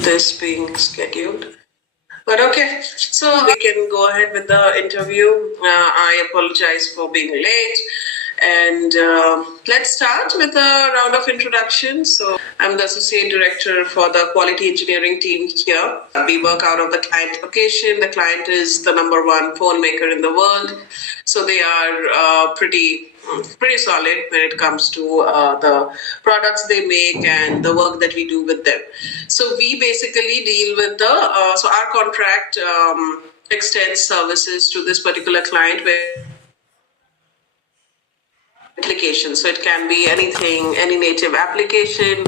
this being scheduled. But okay, so we can go ahead with the interview. I apologize for being late. And let's start with a round of introductions. So I'm the Associate Director for the Quality Engineering team here. We work out of the client location. The client is the number one phone maker in the world. So they are pretty solid when it comes to the products they make and the work that we do with them. So we basically deal with so our contract extends services to this particular client where application. So it can be anything, any native application,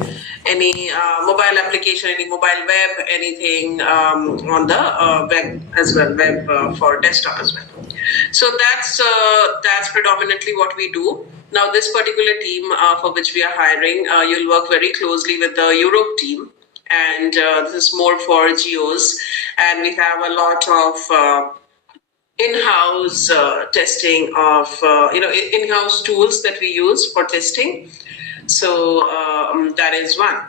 any mobile application, any mobile web, anything on the web as well, web for desktop as well. So that's predominantly what we do. Now, this particular team for which we are hiring, you'll work very closely with the Europe team. And this is more for geos. And we have a lot of in-house testing of, in-house tools that we use for testing. So that is one.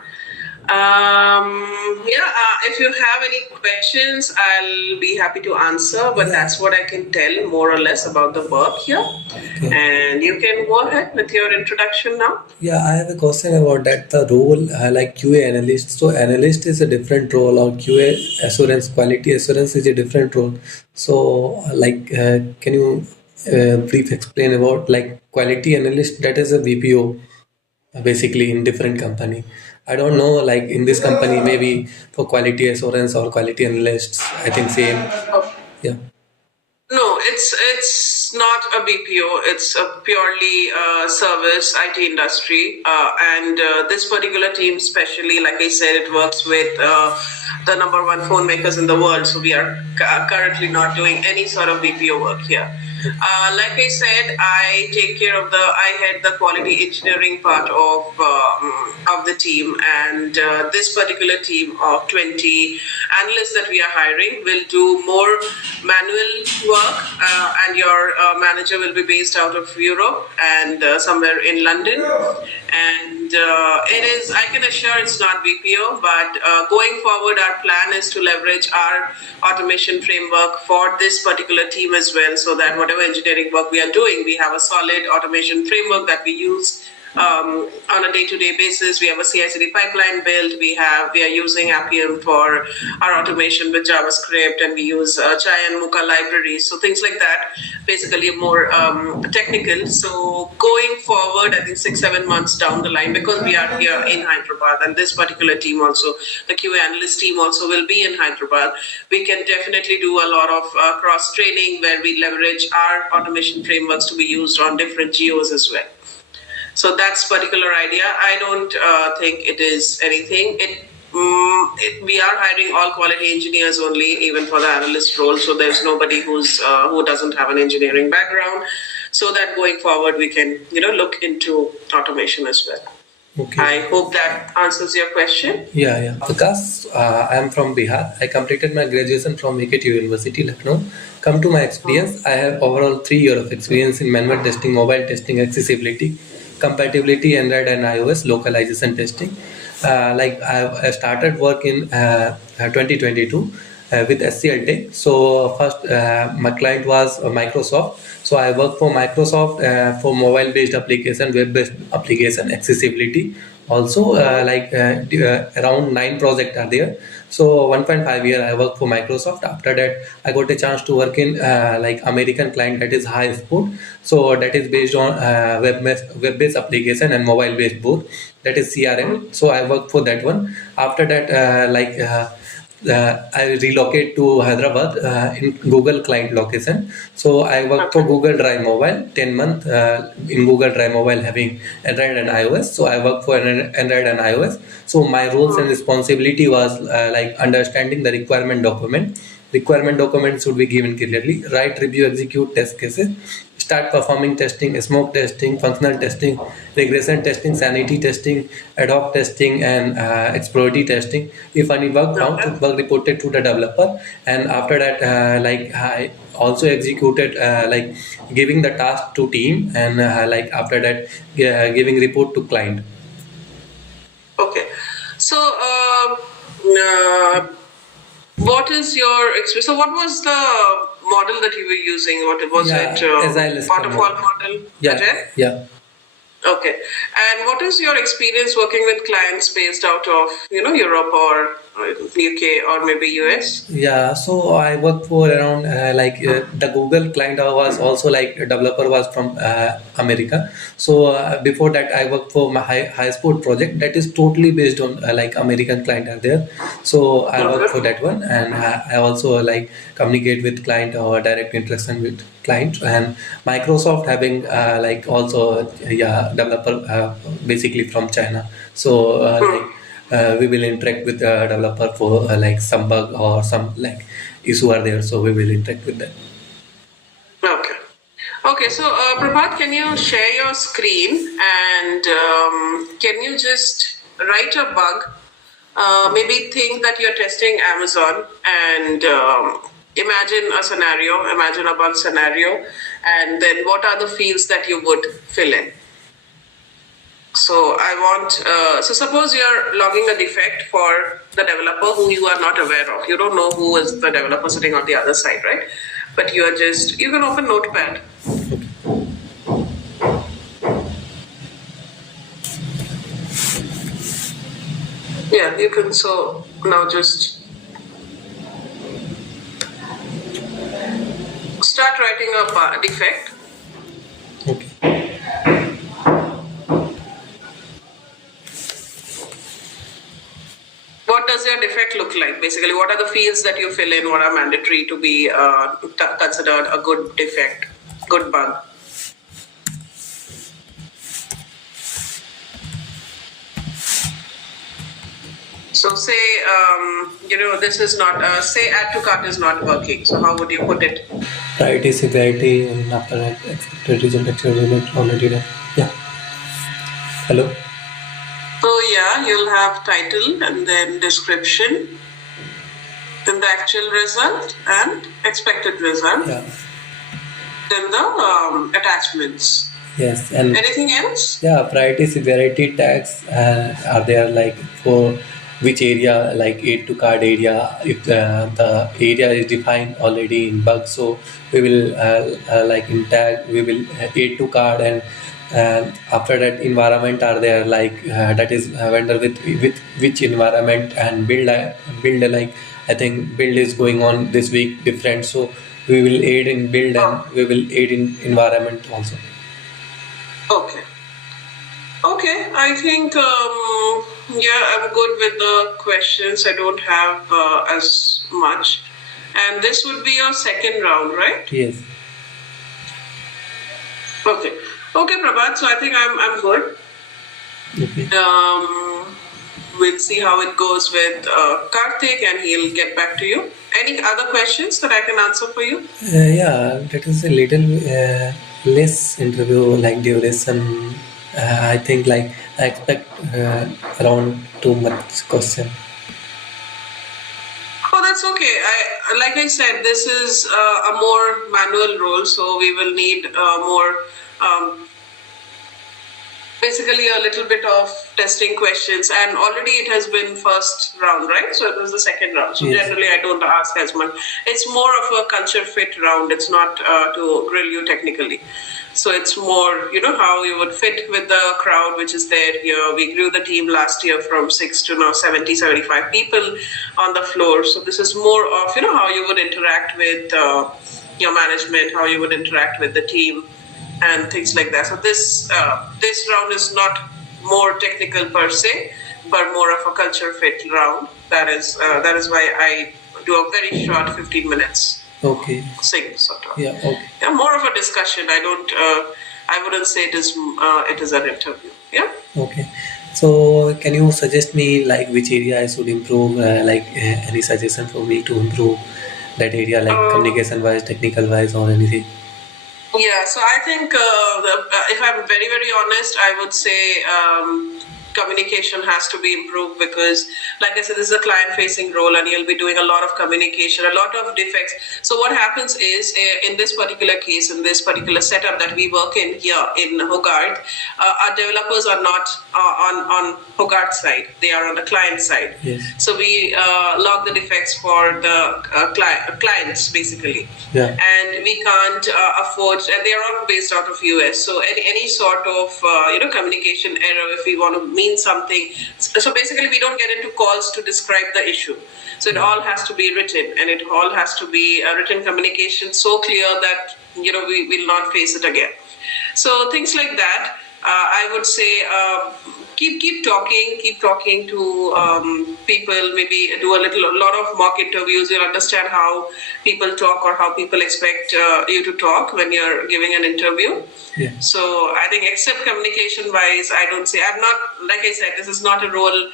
If you have any questions, I'll be happy to answer, but that's what I can tell more or less about the work here. Okay. And you can go ahead with your introduction now. Yeah, I have a question about that. The role like QA analyst. So analyst is a different role, or QA assurance, quality assurance is a different role. So can you brief explain about like quality analyst? That is a BPO basically in different company. I don't know, like in this company, maybe for quality assurance or quality analysts, I think same. Yeah. No, it's not a BPO. It's a purely service IT industry. And this particular team, especially, like I said, it works with the number one phone makers in the world. So we are currently not doing any sort of BPO work here. Like I said, I head the quality engineering part of the team, and this particular team of 20 analysts that we are hiring will do more manual work, and your manager will be based out of Europe and somewhere in London. And I can assure it's not BPO, but going forward, our plan is to leverage our automation framework for this particular team as well, so that whatever engineering work we are doing, we have a solid automation framework that we use on a day-to-day basis. We have a CI/CD pipeline built. We are using Appium for our automation with JavaScript, and we use Chai and Muka libraries. So things like that, basically more technical. So going forward, I think 6-7 months down the line, because we are here in Hyderabad, and this particular team also, the QA analyst team also will be in Hyderabad, we can definitely do a lot of cross-training where we leverage our automation frameworks to be used on different geos as well. So that's particular idea. I don't think it is anything. We are hiring all quality engineers only, even for the analyst role. So there's nobody who doesn't have an engineering background. So that going forward, we can look into automation as well. Okay. I hope that answers your question. Yeah. Because I am from Bihar. I completed my graduation from Hcl University, Lucknow. Come to my experience, I have overall 3 years of experience in manual testing, mobile testing, accessibility, compatibility, Android and iOS, localization testing. I started work in 2022 with Hcl Tech. So first my client was Microsoft. So I worked for Microsoft for mobile-based application, web-based application, accessibility. Also around 9 projects are there. So 1.5 year I worked for Microsoft. After that, I got a chance to work in American client, that is High Sport. So that is based on web-based application and mobile-based both. That is CRM. So I worked for that one. After that, I relocate to Hyderabad in Google client location. So I work for Google Drive Mobile 10 months in Google Drive Mobile, having Android and iOS. So I work for Android and iOS. So my roles and responsibility was understanding the requirement document. Requirement documents should be given clearly. Write, review, execute test cases. Start performing testing, smoke testing, functional testing, regression testing, sanity testing, ad hoc testing, and exploratory testing. If any bug found, bug reported to the developer. And after that, I also executed giving the task to team, and after that, giving report to client. Okay, so Uh, what is your experience? So, what was the model that you were using? What was it? Agile Scrum Waterfall model. model? Yeah, Agile? yeah. Okay. And what is your experience working with clients based out of, Europe or UK or maybe US? Yeah, so I worked for around the Google client was also like a developer was from America. So before that, I worked for my high sport project that is totally based on like American client are there. So I work for Okay. that one, and I also like communicate with client or direct interaction with client. And Microsoft having like also developer basically from China. So Hmm. we will interact with the developer for like some bug or some like issue are there, so we will interact with them. Okay. Okay, so Prabhat, can you share your screen and can you just write a bug? Maybe think that you're testing Amazon and imagine a scenario, imagine a bug scenario, and then what are the fields that you would fill in? So I want, so suppose you're logging a defect for the developer who you are not aware of. You don't know who is the developer sitting on the other side, right? But you can open Notepad. Yeah, you can. So now just start writing a defect. Okay. What does your defect look like? Basically, what are the fields that you fill in? What are mandatory to be considered a good defect, good bug? So say, this is not, say add to cart is not working. So how would you put it? Priority, severity, and after that expected result, actual result already done. Yeah. Hello. So yeah, you'll have title and then description, then the actual result and expected result, Yeah. then the attachments. Yes. And Anything else? yeah, priority, severity tags are there like for which area, like aid to card area. If the area is defined already in bug, so we will like in tag we will aid to card, and after that environment are there like that is vendor with which environment, and build like I think build is going on this week different, so we will aid in build and Oh, we will aid in environment also. okay. Okay, I think, yeah, I'm good with the questions. I don't have as much. And this would be your second round, right? Yes. Okay. Okay, Prabhat. So I think I'm good. Okay. We'll see how it goes with Karthik, and he'll get back to you. Any other questions that I can answer for you? Yeah, that is a little less interview like duration. I think like I expect around too much question. Oh, that's okay. Like I said, this is a more manual role, so we will need more. Basically a little bit of testing questions, and already it has been first round, right? So it was the second round. So Yes. generally I don't ask as much. It's more of a culture fit round. It's not to grill you technically. So it's more, how you would fit with the crowd which is there here. We grew the team last year from 6 to now 70, 75 people on the floor. So this is more of, how you would interact with your management, how you would interact with the team, and things like that. So this round is not more technical per se, but more of a culture fit round. That is why I do a very short 15 minutes Okay. sync sort of. Yeah. Okay. Yeah, more of a discussion. I wouldn't say it is an interview. Yeah. Okay. So can you suggest me like which area I should improve? Any suggestion for me to improve that area, like Um, communication wise, technical wise, or anything? Yeah, so I think if I'm very, very honest, I would say communication has to be improved because, like I said, this is a client-facing role and you'll be doing a lot of communication, a lot of defects. So what happens is, in this particular case, in this particular setup that we work in here in Hogarth, our developers are not on Hogarth's side. They are on the client side. Yes. So we log the defects for the clients, basically. Yeah. And we can't afford, and they are all based out of US. So any sort of communication error, if we want to mean something, so basically we don't get into calls to describe the issue. So it all has to be written, and it all has to be a written communication so clear that we will not face it again. So things like that, I would say. Keep talking to people. Maybe do a lot of mock interviews. You'll understand how people talk or how people expect you to talk when you're giving an interview. Yeah. So I think, except communication wise, I don't say. I'm not, like I said, this is not a role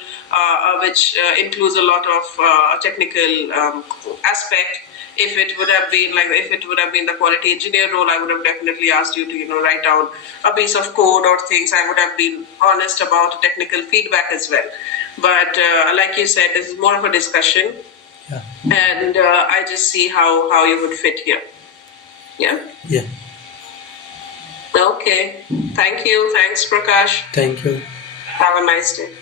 which includes a lot of technical aspect. If it would have been the quality engineer role, I would have definitely asked you to write down a piece of code or things. I would have been honest about technical feedback as well. But like you said, this is more of a discussion, Yeah. and I just see how you would fit here. Yeah. Yeah. Okay. Thank you. Thanks, Prakash. Thank you. Have a nice day.